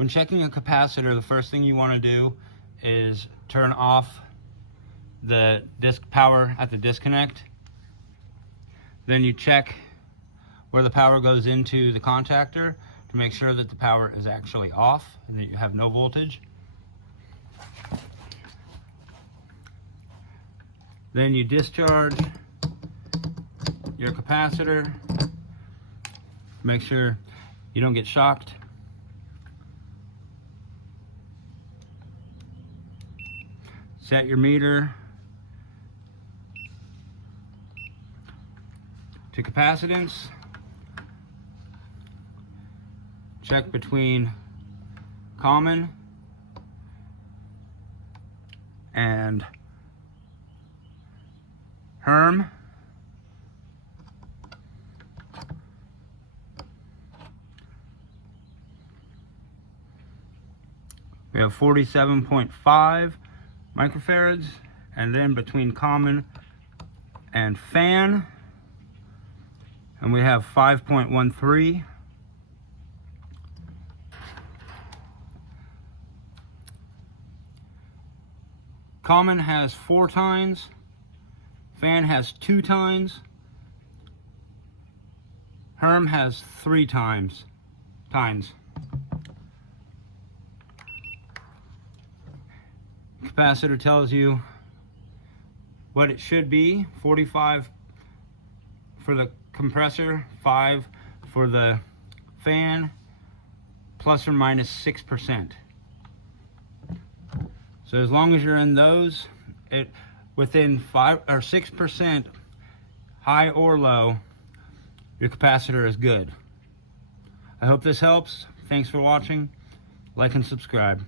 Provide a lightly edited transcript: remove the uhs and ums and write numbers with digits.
When checking a capacitor, the first thing you want to do is turn off the power at the disconnect. Then you check where the power goes into the contactor to make sure that the power is actually off and that you have no voltage. Then you discharge your capacitor. Make sure you don't get shocked. Set your meter to capacitance. Check between common and Herm. We have 47.5 microfarads, and then between common and fan, and we have 5.13. Common has 4 tines, fan has 2 tines, Herm has 3 tines. Capacitor tells you what it should be: 45 for the compressor, 5 for the fan, plus or minus 6%. So as long as you're in those, within 5 or 6% high or low, your capacitor is good. I hope this helps. Thanks for watching. Like and subscribe.